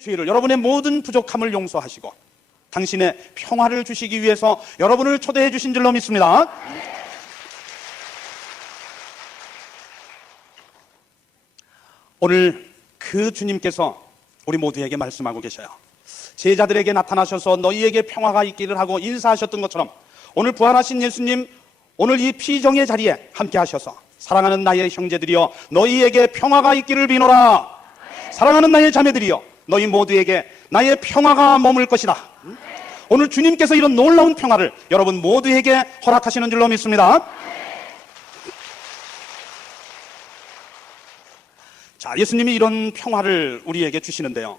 죄를, 여러분의 모든 부족함을 용서하시고 당신의 평화를 주시기 위해서 여러분을 초대해 주신 줄로 믿습니다. 오늘 그 주님께서 우리 모두에게 말씀하고 계셔요. 제자들에게 나타나셔서 너희에게 평화가 있기를 하고 인사하셨던 것처럼 오늘 부활하신 예수님, 오늘 이 피정의 자리에 함께 하셔서 사랑하는 나의 형제들이여 너희에게 평화가 있기를 비노라. 사랑하는 나의 자매들이여 너희 모두에게 나의 평화가 머물 것이다. 오늘 주님께서 이런 놀라운 평화를 여러분 모두에게 허락하시는 줄로 믿습니다. 자, 예수님이 이런 평화를 우리에게 주시는데요,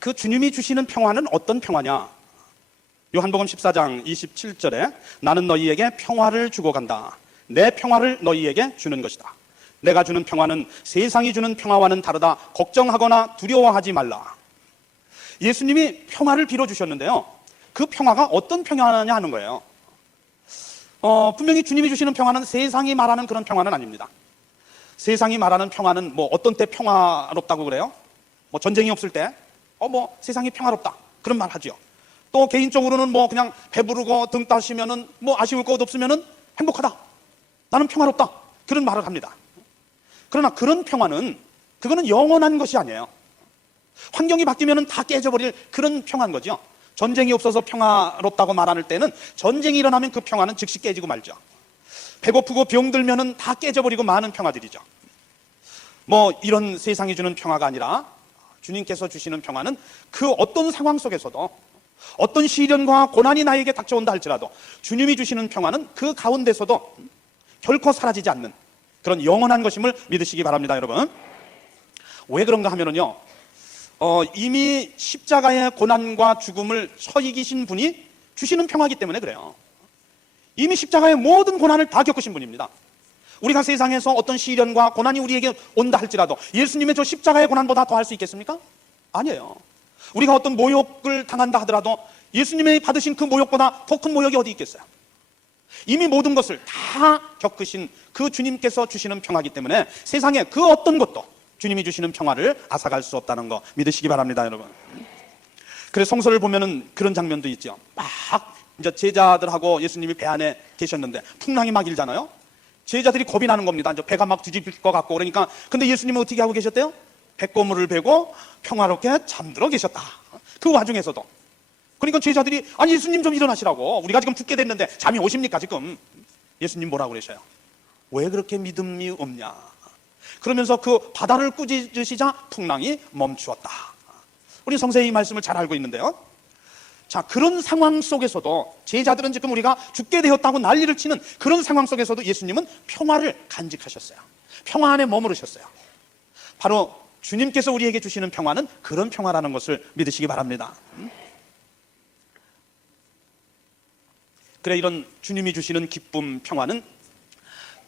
그 주님이 주시는 평화는 어떤 평화냐? 요한복음 14장 27절에 나는 너희에게 평화를 주고 간다. 내 평화를 너희에게 주는 것이다. 내가 주는 평화는 세상이 주는 평화와는 다르다. 걱정하거나 두려워하지 말라. 예수님이 평화를 빌어주셨는데요, 그 평화가 어떤 평화냐 하는 거예요. 분명히 주님이 주시는 평화는 세상이 말하는 그런 평화는 아닙니다. 세상이 말하는 평화는 뭐 어떤 때 평화롭다고 그래요? 뭐 전쟁이 없을 때 뭐 세상이 평화롭다 그런 말 하죠. 또 개인적으로는 뭐 그냥 배부르고 등 따시면은 뭐 아쉬울 것 없으면은 행복하다, 나는 평화롭다, 그런 말을 합니다. 그러나 그런 평화는 그거는 영원한 것이 아니에요. 환경이 바뀌면은 다 깨져버릴 그런 평화인 거죠. 전쟁이 없어서 평화롭다고 말할 때는 전쟁이 일어나면 그 평화는 즉시 깨지고 말죠. 배고프고 병들면은 다 깨져버리고 많은 평화들이죠. 뭐 이런 세상이 주는 평화가 아니라 주님께서 주시는 평화는 그 어떤 상황 속에서도 어떤 시련과 고난이 나에게 닥쳐온다 할지라도 주님이 주시는 평화는 그 가운데서도 결코 사라지지 않는 그런 영원한 것임을 믿으시기 바랍니다, 여러분. 왜 그런가 하면은요, 이미 십자가의 고난과 죽음을 쳐 이기신 분이 주시는 평화이기 때문에 그래요. 이미 십자가의 모든 고난을 다 겪으신 분입니다. 우리가 세상에서 어떤 시련과 고난이 우리에게 온다 할지라도 예수님의 저 십자가의 고난보다 더 할 수 있겠습니까? 아니에요. 우리가 어떤 모욕을 당한다 하더라도 예수님이 받으신 그 모욕보다 더 큰 모욕이 어디 있겠어요? 이미 모든 것을 다 겪으신 그 주님께서 주시는 평화이기 때문에 세상에 그 어떤 것도 주님이 주시는 평화를 앗아갈 수 없다는 거 믿으시기 바랍니다, 여러분. 그래서 성서를 보면은 그런 장면도 있죠. 막 이제 제자들하고 예수님이 배 안에 계셨는데 풍랑이 막 일잖아요. 제자들이 겁이 나는 겁니다. 이제 배가 막 뒤집힐 것 같고 그러니까. 근데 예수님은 어떻게 하고 계셨대요? 배꼽물을 베고 평화롭게 잠들어 계셨다. 그 와중에서도. 그러니까 제자들이 아니 예수님 좀 일어나시라고, 우리가 지금 죽게 됐는데 잠이 오십니까 지금? 예수님 뭐라고 그러셔요? 왜 그렇게 믿음이 없냐? 그러면서 그 바다를 꾸짖으시자 풍랑이 멈추었다. 우리 성서의 이 말씀을 잘 알고 있는데요, 자, 그런 상황 속에서도 제자들은 지금 우리가 죽게 되었다고 난리를 치는 그런 상황 속에서도 예수님은 평화를 간직하셨어요. 평화 안에 머무르셨어요. 바로 주님께서 우리에게 주시는 평화는 그런 평화라는 것을 믿으시기 바랍니다. 그래, 이런 주님이 주시는 기쁨, 평화는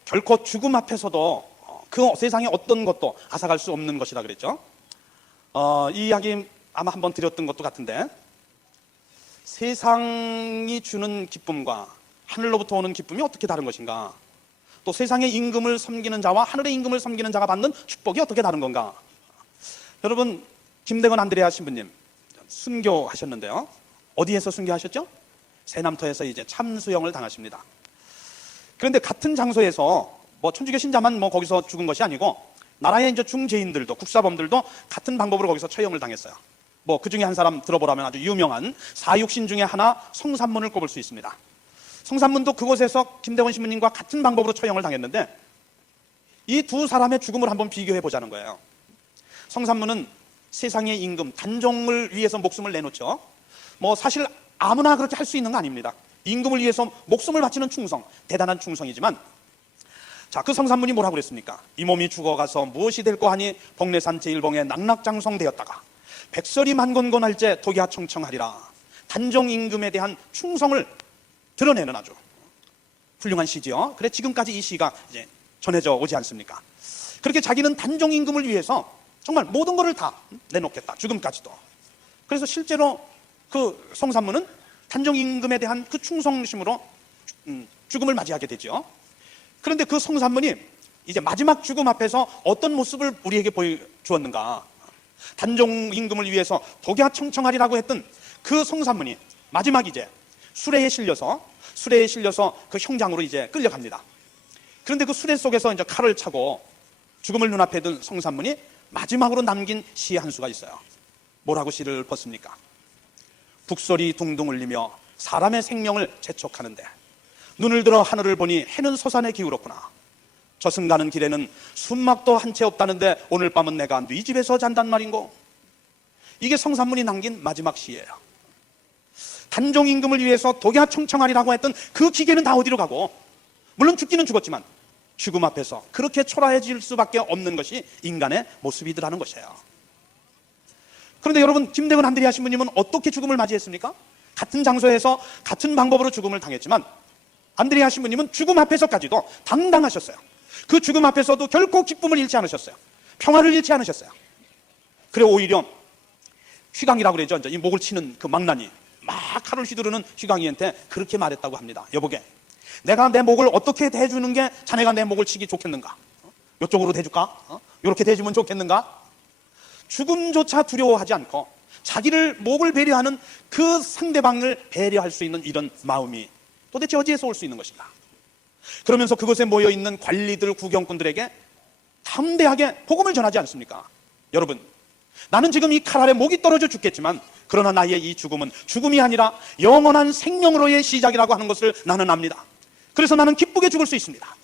결코 죽음 앞에서도 그 세상의 어떤 것도 앗아갈 수 없는 것이라 그랬죠. 이 이야기 아마 한번 드렸던 것도 같은데, 세상이 주는 기쁨과 하늘로부터 오는 기쁨이 어떻게 다른 것인가? 또 세상의 임금을 섬기는 자와 하늘의 임금을 섬기는 자가 받는 축복이 어떻게 다른 건가? 여러분, 김대건 안드레아 신부님 순교하셨는데요, 어디에서 순교하셨죠? 세남터에서 이제 참수형을 당하십니다. 그런데 같은 장소에서 뭐 천주교 신자만 뭐 거기서 죽은 것이 아니고 나라의 이제 중죄인들도, 국사범들도 같은 방법으로 거기서 처형을 당했어요. 뭐 그 중에 한 사람 들어보라면 아주 유명한 사육신 중에 하나 성삼문을 꼽을 수 있습니다. 성삼문도 그곳에서 김대건 신부님과 같은 방법으로 처형을 당했는데 이 두 사람의 죽음을 한번 비교해 보자는 거예요. 성삼문은 세상의 임금 단종을 위해서 목숨을 내놓죠. 뭐 사실 아무나 그렇게 할 수 있는 거 아닙니다. 임금을 위해서 목숨을 바치는 충성, 대단한 충성이지만, 자, 그 성삼문이 뭐라고 그랬습니까? 이 몸이 죽어가서 무엇이 될꼬 하니 복례산 제1봉에 낙락장성되었다가 백설이 만건건할제 독야청청하리라. 단종 임금에 대한 충성을 드러내는 아주 훌륭한 시지요. 그래 지금까지 이 시가 이제 전해져 오지 않습니까? 그렇게 자기는 단종 임금을 위해서 정말 모든 것을 다 내놓겠다, 죽음까지도. 그래서 실제로 그 성삼문은 단종 임금에 대한 그 충성심으로 죽음을 맞이하게 되죠. 그런데 그 성삼문이 이제 마지막 죽음 앞에서 어떤 모습을 우리에게 보여주었는가? 단종 임금을 위해서 독야청청하리라고 했던 그 송산문이 마지막 이제 수레에 실려서 그 형장으로 이제 끌려갑니다. 그런데 그 수레 속에서 이제 칼을 차고 죽음을 눈앞에 둔 송산문이 마지막으로 남긴 시 한 수가 있어요. 뭐라고 시를 벗습니까? 북소리 둥둥 울리며 사람의 생명을 재촉하는데 눈을 들어 하늘을 보니 해는 서산에 기울었구나. 저승 가는 길에는 숨막도 한 채 없다는데 오늘 밤은 내가 네 집에서 잔단 말인고. 이게 성산문이 남긴 마지막 시예요. 단종 임금을 위해서 독야청청하리라고 했던 그 기계는 다 어디로 가고, 물론 죽기는 죽었지만 죽음 앞에서 그렇게 초라해질 수밖에 없는 것이 인간의 모습이더라는 것이에요. 그런데 여러분, 김대건 안드레아 신부님은 어떻게 죽음을 맞이했습니까? 같은 장소에서 같은 방법으로 죽음을 당했지만 안드레아 신부님은 죽음 앞에서까지도 당당하셨어요. 그 죽음 앞에서도 결코 기쁨을 잃지 않으셨어요. 평화를 잃지 않으셨어요. 그래 오히려 휘강이라고 그러죠. 이 목을 치는 그 망나니, 막 칼을 휘두르는 휘강이한테 그렇게 말했다고 합니다. 여보게, 내가 내 목을 어떻게 대주는 게 자네가 내 목을 치기 좋겠는가? 이쪽으로 대줄까? 이렇게 대주면 좋겠는가? 죽음조차 두려워하지 않고 자기를 목을 배려하는 그 상대방을 배려할 수 있는 이런 마음이 도대체 어디에서 올 수 있는 것인가? 그러면서 그곳에 모여있는 관리들, 구경꾼들에게 담대하게 복음을 전하지 않습니까? 여러분, 나는 지금 이 칼 아래 목이 떨어져 죽겠지만 그러나 나의 이 죽음은 죽음이 아니라 영원한 생명으로의 시작이라고 하는 것을 나는 압니다. 그래서 나는 기쁘게 죽을 수 있습니다.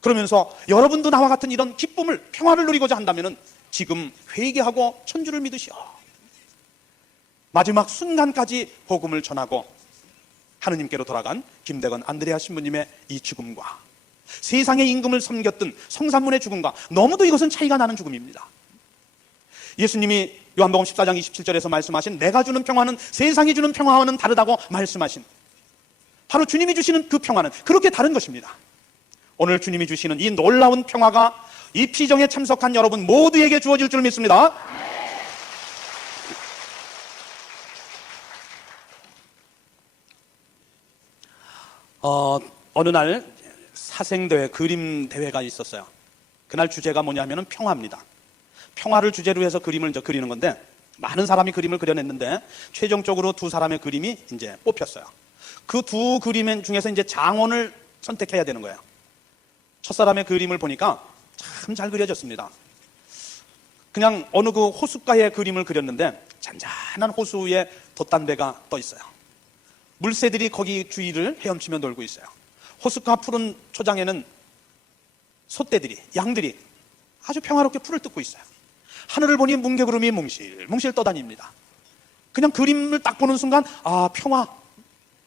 그러면서 여러분도 나와 같은 이런 기쁨을, 평화를 누리고자 한다면 지금 회개하고 천주를 믿으시오. 마지막 순간까지 복음을 전하고 하느님께로 돌아간 김대건 안드레아 신부님의 이 죽음과 세상의 임금을 섬겼던 성산문의 죽음과 너무도 이것은 차이가 나는 죽음입니다. 예수님이 요한복음 14장 27절에서 말씀하신 내가 주는 평화는 세상이 주는 평화와는 다르다고 말씀하신, 바로 주님이 주시는 그 평화는 그렇게 다른 것입니다. 오늘 주님이 주시는 이 놀라운 평화가 이 피정에 참석한 여러분 모두에게 주어질 줄 믿습니다. 어느 날 사생대회, 그림 대회가 있었어요. 그날 주제가 뭐냐면 평화입니다. 평화를 주제로 해서 그림을 이제 그리는 건데 많은 사람이 그림을 그려냈는데 최종적으로 두 사람의 그림이 이제 뽑혔어요. 그 두 그림 중에서 이제 장원을 선택해야 되는 거예요. 첫 사람의 그림을 보니까 참 잘 그려졌습니다. 그냥 어느 그 호숫가의 그림을 그렸는데 잔잔한 호수에 돛담배가 떠 있어요. 물새들이 거기 주위를 헤엄치며 놀고 있어요. 호숫가 푸른 초장에는 소떼들이, 양들이 아주 평화롭게 풀을 뜯고 있어요. 하늘을 보니 뭉게구름이 뭉실뭉실 떠다닙니다. 그냥 그림을 딱 보는 순간 아, 평화,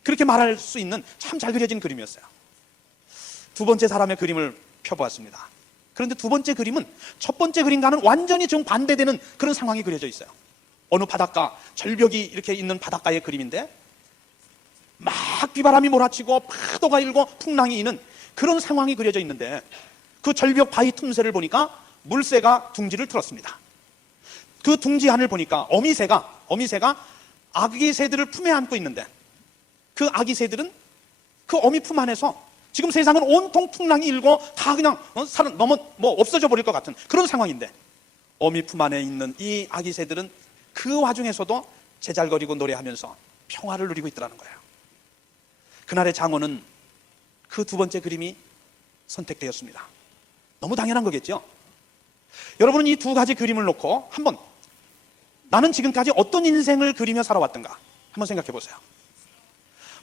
그렇게 말할 수 있는 참 잘 그려진 그림이었어요. 두 번째 사람의 그림을 펴보았습니다. 그런데 두 번째 그림은 첫 번째 그림과는 완전히 정반대되는 그런 상황이 그려져 있어요. 어느 바닷가, 절벽이 이렇게 있는 바닷가의 그림인데 막 비바람이 몰아치고 파도가 일고 풍랑이 이는 그런 상황이 그려져 있는데 그 절벽 바위 틈새를 보니까 물새가 둥지를 틀었습니다. 그 둥지 안을 보니까 어미새가 아기 새들을 품에 안고 있는데 그 아기 새들은 그 어미 품 안에서 지금 세상은 온통 풍랑이 일고 다 그냥 너무 없어져 버릴 것 같은 그런 상황인데 어미 품 안에 있는 이 아기 새들은 그 와중에서도 제잘거리고 노래하면서 평화를 누리고 있더라는 거예요. 그날의 장원은 그 두 번째 그림이 선택되었습니다. 너무 당연한 거겠죠? 여러분은 이 두 가지 그림을 놓고 한번 나는 지금까지 어떤 인생을 그리며 살아왔던가 한번 생각해 보세요.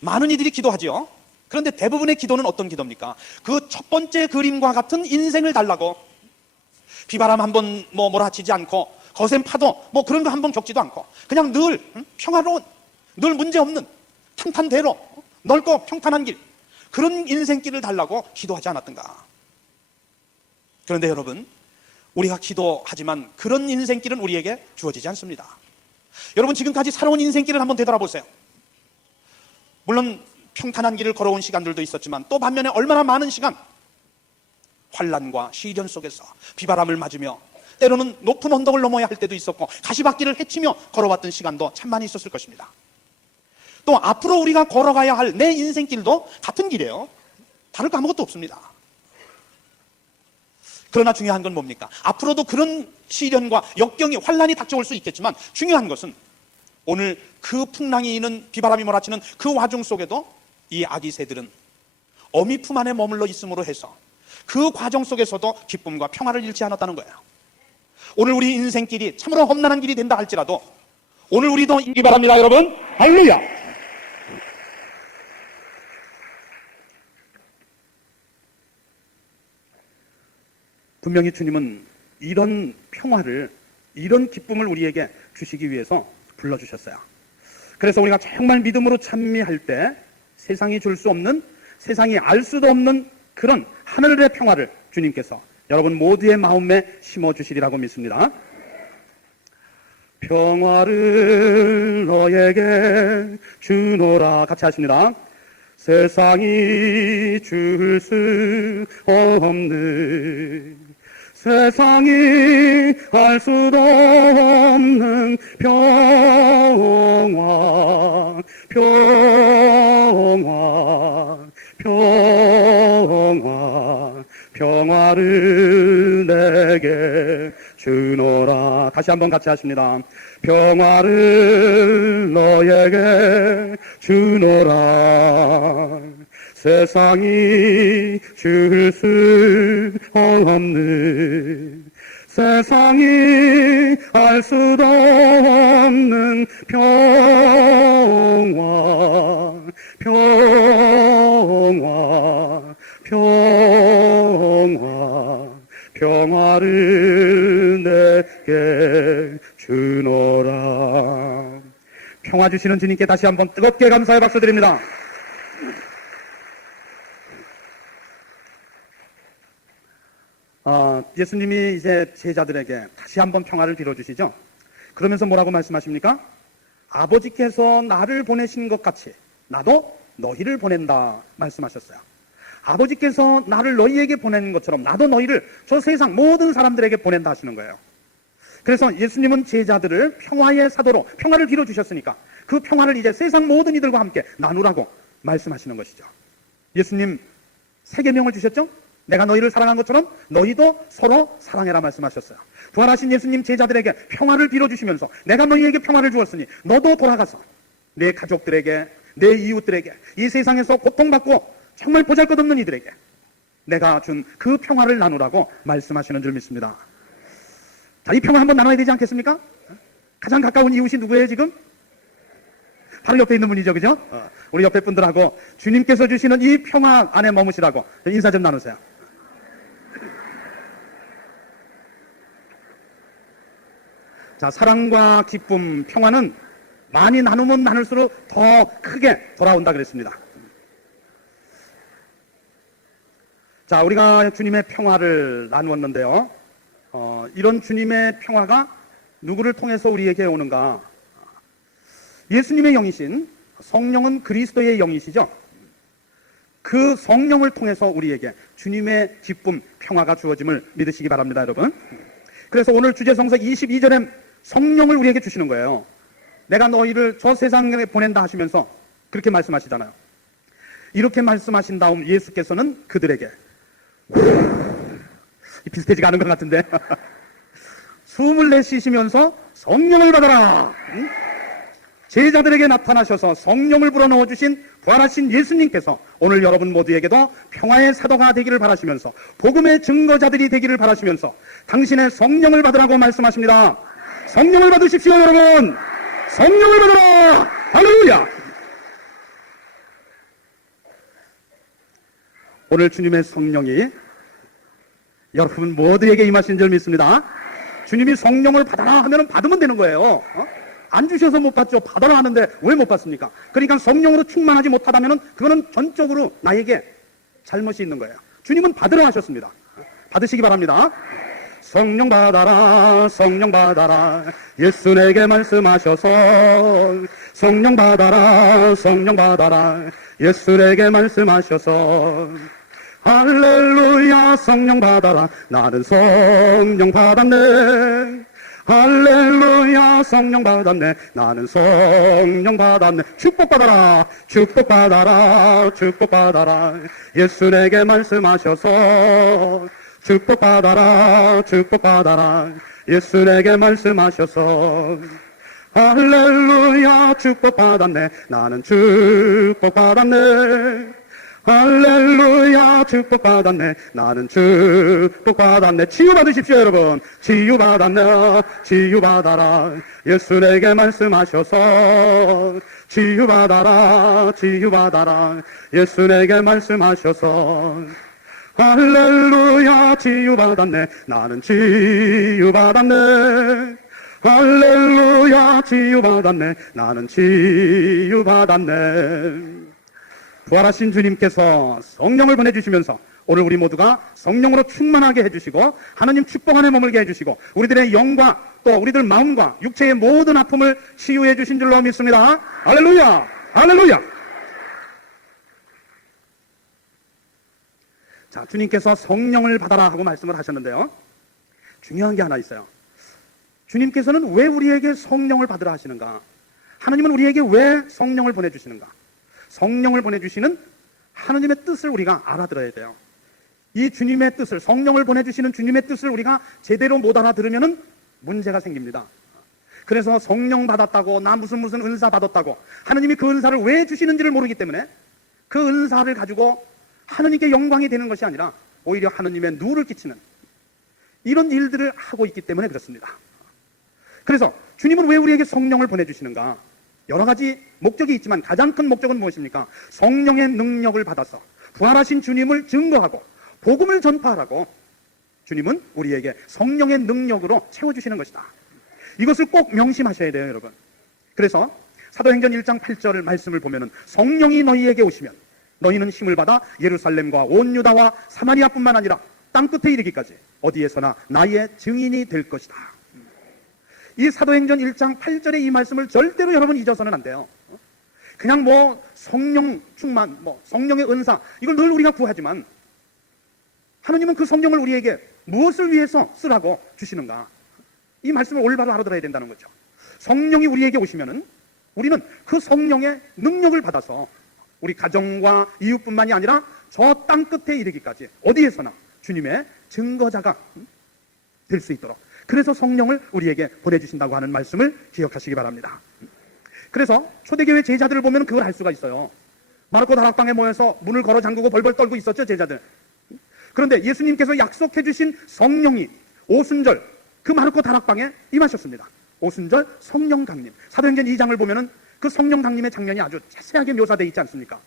많은 이들이 기도하지요. 그런데 대부분의 기도는 어떤 기도입니까? 그 첫 번째 그림과 같은 인생을 달라고 비바람 한번 몰아치지 않고 거센 파도 그런 거 한번 겪지도 않고 그냥 늘 평화로운, 늘 문제없는 탄탄대로 넓고 평탄한 길, 그런 인생길을 달라고 기도하지 않았던가. 그런데 여러분, 우리가 기도하지만 그런 인생길은 우리에게 주어지지 않습니다. 여러분, 지금까지 살아온 인생길을 한번 되돌아보세요. 물론 평탄한 길을 걸어온 시간들도 있었지만 또 반면에 얼마나 많은 시간 환난과 시련 속에서 비바람을 맞으며 때로는 높은 언덕을 넘어야 할 때도 있었고 가시밭길을 헤치며 걸어왔던 시간도 참 많이 있었을 것입니다. 또 앞으로 우리가 걸어가야 할 내 인생길도 같은 길이에요. 다를 거 아무것도 없습니다. 그러나 중요한 건 뭡니까? 앞으로도 그런 시련과 역경이, 환란이 닥쳐올 수 있겠지만 중요한 것은 오늘 그 풍랑이 있는, 비바람이 몰아치는 그 와중 속에도 이 아기 새들은 어미 품 안에 머물러 있음으로 해서 그 과정 속에서도 기쁨과 평화를 잃지 않았다는 거예요. 오늘 우리 인생길이 참으로 험난한 길이 된다 할지라도 오늘 우리도 이기 바랍니다, 여러분. 할렐루야. 분명히 주님은 이런 평화를, 이런 기쁨을 우리에게 주시기 위해서 불러주셨어요. 그래서 우리가 정말 믿음으로 찬미할 때 세상이 줄 수 없는, 세상이 알 수도 없는 그런 하늘의 평화를 주님께서 여러분 모두의 마음에 심어주시리라고 믿습니다. 평화를 너에게 주노라. 같이 하십니다. 세상이 줄 수 없는, 세상이 알 수도 없는 평화, 평화, 평화, 평화를 내게 주노라. 다시 한번 같이 하십니다. 평화를 너에게 주노라. 세상이 줄 수 없는, 세상이 알 수도 없는 평화, 평화, 평화, 평화를 내게 주노라. 평화 주시는 주님께 다시 한번 뜨겁게 감사의 박수 드립니다. 예수님이 이제 제자들에게 다시 한번 평화를 빌어주시죠. 그러면서 뭐라고 말씀하십니까? 아버지께서 나를 보내신 것 같이 나도 너희를 보낸다 말씀하셨어요. 아버지께서 나를 너희에게 보낸 것처럼 나도 너희를 저 세상 모든 사람들에게 보낸다 하시는 거예요. 그래서 예수님은 제자들을 평화의 사도로 평화를 빌어주셨으니까 그 평화를 이제 세상 모든 이들과 함께 나누라고 말씀하시는 것이죠. 예수님 세 계명을 주셨죠? 내가 너희를 사랑한 것처럼 너희도 서로 사랑해라 말씀하셨어요. 부활하신 예수님 제자들에게 평화를 빌어주시면서 내가 너희에게 평화를 주었으니 너도 돌아가서 내 가족들에게, 내 이웃들에게, 이 세상에서 고통받고 정말 보잘것없는 이들에게 내가 준 그 평화를 나누라고 말씀하시는 줄 믿습니다. 자, 이 평화 한번 나눠야 되지 않겠습니까? 가장 가까운 이웃이 누구예요 지금? 바로 옆에 있는 분이죠, 그죠? 우리 옆에 분들하고 주님께서 주시는 이 평화 안에 머무시라고 인사 좀 나누세요. 자, 사랑과 기쁨, 평화는 많이 나누면 나눌수록 더 크게 돌아온다 그랬습니다. 자, 우리가 주님의 평화를 나누었는데요. 이런 주님의 평화가 누구를 통해서 우리에게 오는가? 예수님의 영이신 성령은 그리스도의 영이시죠. 그 성령을 통해서 우리에게 주님의 기쁨, 평화가 주어짐을 믿으시기 바랍니다, 여러분. 그래서 오늘 주제성서 22절에 성령을 우리에게 주시는 거예요. 내가 너희를 저 세상에 보낸다 하시면서 그렇게 말씀하시잖아요. 이렇게 말씀하신 다음 예수께서는 그들에게 비슷해지가 않은 것 같은데 숨을 내쉬시면서 성령을 받아라. 제자들에게 나타나셔서 성령을 불어넣어 주신 부활하신 예수님께서 오늘 여러분 모두에게도 평화의 사도가 되기를 바라시면서 복음의 증거자들이 되기를 바라시면서 당신의 성령을 받으라고 말씀하십니다. 성령을 받으십시오, 여러분. 성령을 받아라. 할렐루야. 오늘 주님의 성령이 여러분 모두에게 임하신 줄 믿습니다. 주님이 성령을 받아라 하면 받으면 되는 거예요. 안 주셔서 못 받죠. 받아라 하는데 왜 못 받습니까? 그러니까 성령으로 충만하지 못하다면 그거는 전적으로 나에게 잘못이 있는 거예요. 주님은 받으라 하셨습니다. 받으시기 바랍니다. 성령 받아라, 성령 받아라. 예수 내게 말씀하셔서 성령 받아라, 성령 받아라. 예수 내게 말씀하셔서 할렐루야. 성령 받아라. 나는 성령 받았네. 할렐루야. 성령 받았네. 나는 성령 받았네. 축복받아라, 축복받아라, 축복받아라. 예수 내게 말씀하셔서 축복받아라 축복받아라 예수 내게 말씀하셔서 할렐루야 축복받았네 나는 축복받았네 할렐루야 축복받았네 나는 축복받았네 치유받으십시오 여러분 치유받았네 치유받아라 예수 내게 말씀하셔서 치유받아라 치유받아라 예수 내게 말씀하셔서 할렐루야 치유받았네 나는 치유받았네 할렐루야 치유받았네 나는 치유받았네. 부활하신 주님께서 성령을 보내주시면서 오늘 우리 모두가 성령으로 충만하게 해주시고 하나님 축복 안에 머물게 해주시고 우리들의 영과 또 우리들 마음과 육체의 모든 아픔을 치유해 주신 줄로 믿습니다. 할렐루야 할렐루야. 자, 주님께서 성령을 받아라 하고 말씀을 하셨는데요, 중요한 게 하나 있어요. 주님께서는 왜 우리에게 성령을 받으라 하시는가? 하나님은 우리에게 왜 성령을 보내주시는가? 성령을 보내주시는 하나님의 뜻을 우리가 알아들어야 돼요. 이 주님의 뜻을, 성령을 보내주시는 주님의 뜻을 우리가 제대로 못 알아들으면 문제가 생깁니다. 그래서 성령 받았다고, 나 무슨 은사 받았다고, 하나님이 그 은사를 왜 주시는지를 모르기 때문에 그 은사를 가지고 하나님께 영광이 되는 것이 아니라 오히려 하나님의 누를 끼치는 이런 일들을 하고 있기 때문에 그렇습니다. 그래서 주님은 왜 우리에게 성령을 보내주시는가? 여러 가지 목적이 있지만 가장 큰 목적은 무엇입니까? 성령의 능력을 받아서 부활하신 주님을 증거하고 복음을 전파하라고 주님은 우리에게 성령의 능력으로 채워주시는 것이다. 이것을 꼭 명심하셔야 돼요, 여러분. 그래서 사도행전 1장 8절 말씀을 보면은 성령이 너희에게 오시면 너희는 힘을 받아 예루살렘과 온 유다와 사마리아뿐만 아니라 땅끝에 이르기까지 어디에서나 나의 증인이 될 것이다. 이 사도행전 1장 8절의 이 말씀을 절대로 여러분 잊어서는 안 돼요. 그냥 성령 충만, 성령의 은사, 이걸 늘 우리가 구하지만 하나님은 그 성령을 우리에게 무엇을 위해서 쓰라고 주시는가? 이 말씀을 올바로 알아들어야 된다는 거죠. 성령이 우리에게 오시면은 우리는 그 성령의 능력을 받아서 우리 가정과 이웃뿐만이 아니라 저 땅 끝에 이르기까지 어디에서나 주님의 증거자가 될 수 있도록, 그래서 성령을 우리에게 보내주신다고 하는 말씀을 기억하시기 바랍니다. 그래서 초대교회 제자들을 보면 그걸 알 수가 있어요. 마르코 다락방에 모여서 문을 걸어 잠그고 벌벌 떨고 있었죠, 제자들. 그런데 예수님께서 약속해 주신 성령이 오순절 그 마르코 다락방에 임하셨습니다. 오순절 성령 강림. 사도행전 2장을 보면은 그 성령 강림의 장면이 아주 자세하게 묘사되어 있지 않습니까?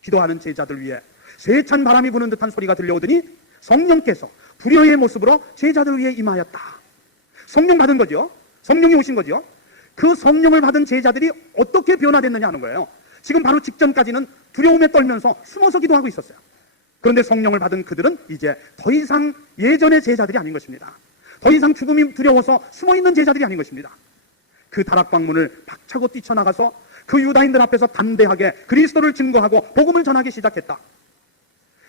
기도하는 제자들 위에 세찬 바람이 부는 듯한 소리가 들려오더니 성령께서 불효의 모습으로 제자들 위에 임하였다. 성령 받은 거죠. 성령이 오신 거죠. 그 성령을 받은 제자들이 어떻게 변화됐느냐 하는 거예요. 지금 바로 직전까지는 두려움에 떨면서 숨어서 기도하고 있었어요. 그런데 성령을 받은 그들은 이제 더 이상 예전의 제자들이 아닌 것입니다. 더 이상 죽음이 두려워서 숨어있는 제자들이 아닌 것입니다. 그 다락방문을 박차고 뛰쳐나가서 그 유다인들 앞에서 담대하게 그리스도를 증거하고 복음을 전하기 시작했다.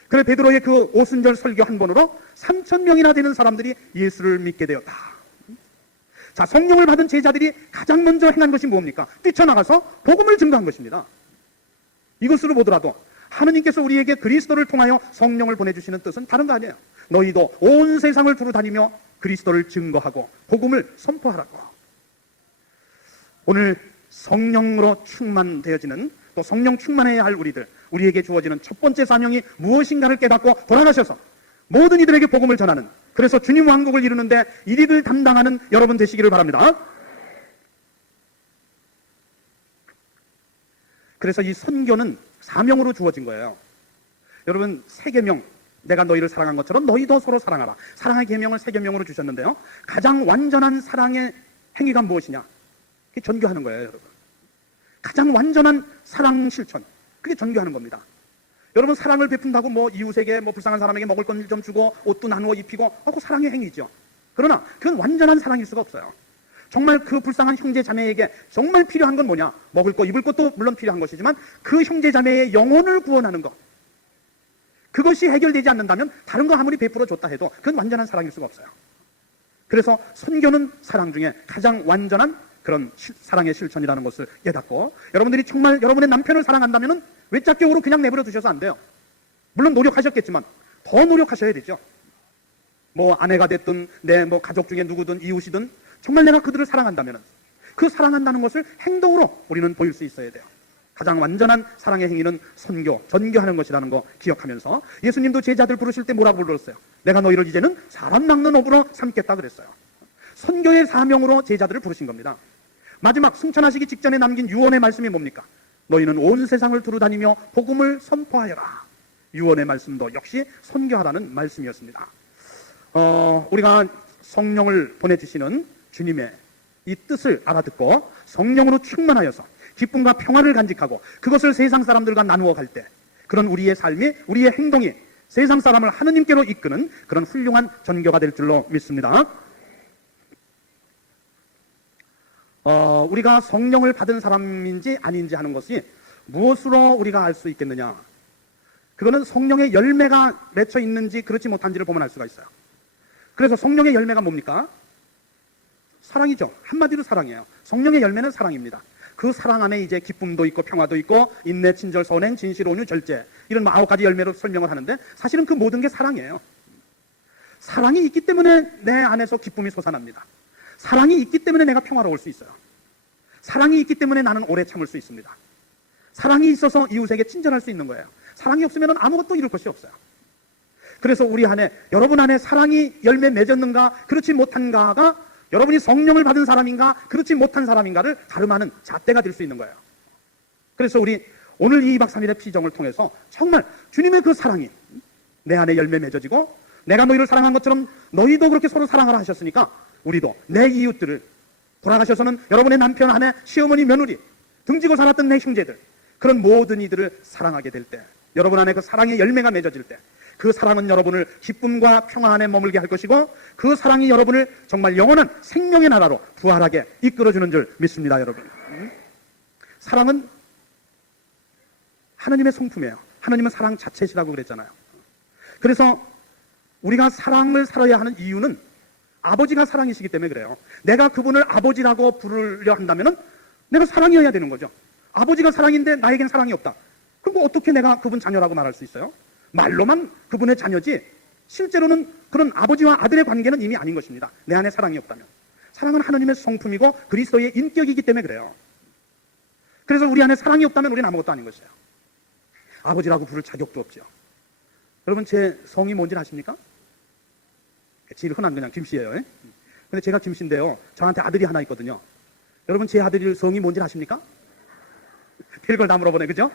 그래 베드로의 그 오순절 설교 한 번으로 3,000명이나 되는 사람들이 예수를 믿게 되었다. 자, 성령을 받은 제자들이 가장 먼저 행한 것이 뭡니까? 뛰쳐나가서 복음을 증거한 것입니다. 이것으로 보더라도 하느님께서 우리에게 그리스도를 통하여 성령을 보내주시는 뜻은 다른 거 아니에요. 너희도 온 세상을 두루 다니며 그리스도를 증거하고 복음을 선포하라고. 오늘 성령으로 충만되어지는, 또 성령 충만해야 할 우리에게 주어지는 첫 번째 사명이 무엇인가를 깨닫고 돌아가셔서 모든 이들에게 복음을 전하는, 그래서 주님 왕국을 이루는데 일일을 담당하는 여러분 되시기를 바랍니다. 그래서 이 선교는 사명으로 주어진 거예요. 여러분, 세 계명, 내가 너희를 사랑한 것처럼 너희도 서로 사랑하라. 사랑의 계명을 세 계명으로 주셨는데요, 가장 완전한 사랑의 행위가 무엇이냐? 그게 전교하는 거예요, 여러분. 가장 완전한 사랑 실천, 그게 전교하는 겁니다. 여러분, 사랑을 베푼다고 이웃에게 불쌍한 사람에게 먹을 건 좀 주고 옷도 나누어 입히고, 그거 사랑의 행위죠. 그러나 그건 완전한 사랑일 수가 없어요. 정말 그 불쌍한 형제 자매에게 정말 필요한 건 뭐냐? 먹을 것, 입을 것도 물론 필요한 것이지만 그 형제 자매의 영혼을 구원하는 것, 그것이 해결되지 않는다면 다른 거 아무리 베풀어 줬다 해도 그건 완전한 사랑일 수가 없어요. 그래서 선교는 사랑 중에 가장 완전한 그런 사랑의 실천이라는 것을 깨닫고, 여러분들이 정말 여러분의 남편을 사랑한다면 외짝격으로 그냥 내버려 두셔서 안 돼요. 물론 노력하셨겠지만 더 노력하셔야 되죠. 뭐 아내가 됐든 내 뭐 가족 중에 누구든 이웃이든 정말 내가 그들을 사랑한다면 그 사랑한다는 것을 행동으로 우리는 보일 수 있어야 돼요. 가장 완전한 사랑의 행위는 선교, 전교하는 것이라는 거 기억하면서 예수님도 제자들 부르실 때 뭐라고 불렀어요? 내가 너희를 이제는 사람 낚는 업으로 삼겠다 그랬어요. 선교의 사명으로 제자들을 부르신 겁니다. 마지막 승천하시기 직전에 남긴 유언의 말씀이 뭡니까? 너희는 온 세상을 두루다니며 복음을 선포하여라. 유언의 말씀도 역시 선교하라는 말씀이었습니다. 우리가 성령을 보내주시는 주님의 이 뜻을 알아듣고 성령으로 충만하여서 기쁨과 평안을 간직하고 그것을 세상 사람들과 나누어 갈 때 그런 우리의 삶이, 우리의 행동이 세상 사람을 하느님께로 이끄는 그런 훌륭한 전교가 될 줄로 믿습니다. 우리가 성령을 받은 사람인지 아닌지 하는 것이 무엇으로 우리가 알 수 있겠느냐? 그거는 성령의 열매가 맺혀 있는지 그렇지 못한지를 보면 알 수가 있어요. 그래서 성령의 열매가 뭡니까? 사랑이죠. 한마디로 사랑이에요. 성령의 열매는 사랑입니다. 그 사랑 안에 이제 기쁨도 있고 평화도 있고 인내, 친절, 선행, 진실, 온유, 절제 이런 9가지 열매로 설명을 하는데 사실은 그 모든 게 사랑이에요. 사랑이 있기 때문에 내 안에서 기쁨이 솟아납니다. 사랑이 있기 때문에 내가 평화로울 수 있어요. 사랑이 있기 때문에 나는 오래 참을 수 있습니다. 사랑이 있어서 이웃에게 친절할 수 있는 거예요. 사랑이 없으면 아무것도 이룰 것이 없어요. 그래서 우리 안에, 여러분 안에 사랑이 열매 맺었는가 그렇지 못한가가 여러분이 성령을 받은 사람인가 그렇지 못한 사람인가를 가름하는 잣대가 될 수 있는 거예요. 그래서 우리 오늘 이 2박 3일의 피정을 통해서 정말 주님의 그 사랑이 내 안에 열매 맺어지고 내가 너희를 사랑한 것처럼 너희도 그렇게 서로 사랑하라 하셨으니까 우리도 내 이웃들을, 돌아가셔서는 여러분의 남편, 아내, 시어머니, 며느리, 등지고 살았던 내 형제들, 그런 모든 이들을 사랑하게 될 때, 여러분 안에 그 사랑의 열매가 맺어질 때 그 사랑은 여러분을 기쁨과 평화 안에 머물게 할 것이고 그 사랑이 여러분을 정말 영원한 생명의 나라로 부활하게 이끌어주는 줄 믿습니다. 여러분, 사랑은 하나님의 성품이에요. 하나님은 사랑 자체시라고 그랬잖아요. 그래서 우리가 사랑을 살아야 하는 이유는 아버지가 사랑이시기 때문에 그래요. 내가 그분을 아버지라고 부르려 한다면 내가 사랑이어야 되는 거죠. 아버지가 사랑인데 나에겐 사랑이 없다. 그럼 어떻게 내가 그분 자녀라고 말할 수 있어요? 말로만 그분의 자녀지 실제로는 그런 아버지와 아들의 관계는 이미 아닌 것입니다. 내 안에 사랑이 없다면. 사랑은 하나님의 성품이고 그리스도의 인격이기 때문에 그래요. 그래서 우리 안에 사랑이 없다면 우리는 아무것도 아닌 것이에요. 아버지라고 부를 자격도 없죠. 여러분, 제 성이 뭔지 아십니까? 제일 흔한 그냥 김씨예요. 근데 제가 김씨인데요, 저한테 아들이 하나 있거든요. 여러분, 제 아들 성이 뭔지 아십니까? 별걸 다 물어보네, 그죠?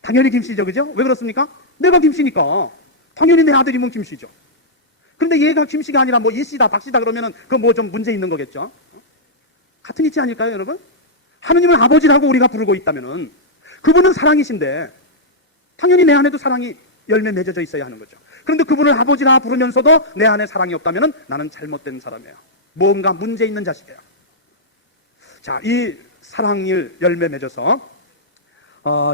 당연히 김씨죠, 그죠? 왜 그렇습니까? 내가 김씨니까 당연히 내 아들이면 김씨죠. 그런데 얘가 김씨가 아니라 뭐 예씨다, 박씨다 그러면은 그 뭐 좀 문제 있는 거겠죠? 같은 이치 아닐까요, 여러분? 하느님을 아버지라고 우리가 부르고 있다면은 그분은 사랑이신데 당연히 내 안에도 사랑이 열매 맺어져 있어야 하는 거죠. 그런데 그분을 아버지라 부르면서도 내 안에 사랑이 없다면 나는 잘못된 사람이에요. 뭔가 문제 있는 자식이에요. 자, 이 사랑을 열매 맺어서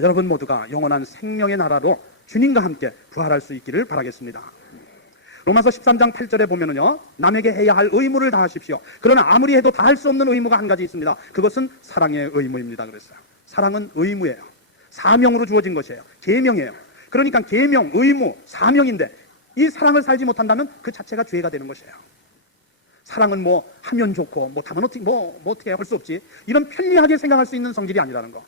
여러분 모두가 영원한 생명의 나라로 주님과 함께 부활할 수 있기를 바라겠습니다. 로마서 13장 8절에 보면은요, 남에게 해야 할 의무를 다하십시오. 그러나 아무리 해도 다할 수 없는 의무가 한 가지 있습니다. 그것은 사랑의 의무입니다. 그랬어요. 사랑은 의무예요. 사명으로 주어진 것이에요. 계명이에요. 그러니까 계명, 의무, 사명인데 이 사랑을 살지 못한다면 그 자체가 죄가 되는 것이에요. 사랑은 뭐 하면 좋고 뭐 다만 어떻게 할 수 없지, 이런 편리하게 생각할 수 있는 성질이 아니라는 거,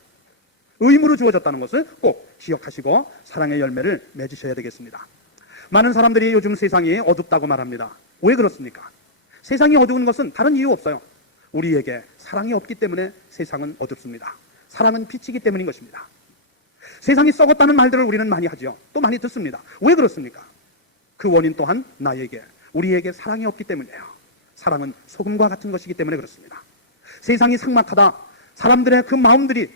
의무로 주어졌다는 것을 꼭 기억하시고 사랑의 열매를 맺으셔야 되겠습니다. 많은 사람들이 요즘 세상이 어둡다고 말합니다. 왜 그렇습니까? 세상이 어두운 것은 다른 이유 없어요. 우리에게 사랑이 없기 때문에 세상은 어둡습니다. 사랑은 빛이기 때문인 것입니다. 세상이 썩었다는 말들을 우리는 많이 하죠. 또 많이 듣습니다. 왜 그렇습니까? 그 원인 또한 나에게, 우리에게 사랑이 없기 때문이에요. 사랑은 소금과 같은 것이기 때문에 그렇습니다. 세상이 삭막하다, 사람들의 그 마음들이,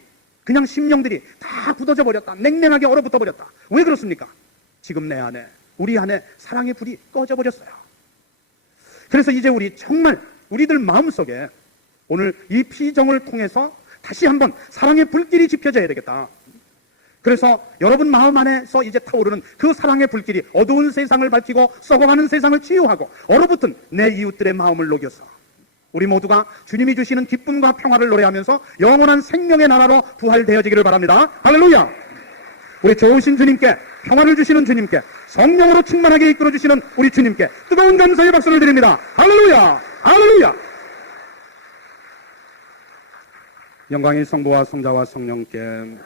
그냥 심령들이 다 굳어져 버렸다, 냉랭하게 얼어붙어 버렸다. 왜 그렇습니까? 지금 내 안에, 우리 안에 사랑의 불이 꺼져 버렸어요. 그래서 이제 우리 정말 우리들 마음속에 오늘 이 피정을 통해서 다시 한번 사랑의 불길이 지펴져야 되겠다. 그래서 여러분 마음 안에서 이제 타오르는 그 사랑의 불길이 어두운 세상을 밝히고 썩어가는 세상을 치유하고 얼어붙은 내 이웃들의 마음을 녹여서 우리 모두가 주님이 주시는 기쁨과 평화를 노래하면서 영원한 생명의 나라로 부활되어지기를 바랍니다. 할렐루야! 우리 좋으신 주님께, 평화를 주시는 주님께 성령으로 충만하게 이끌어주시는 우리 주님께 뜨거운 감사의 박수를 드립니다. 할렐루야! 할렐루야! 영광이 성부와 성자와 성령께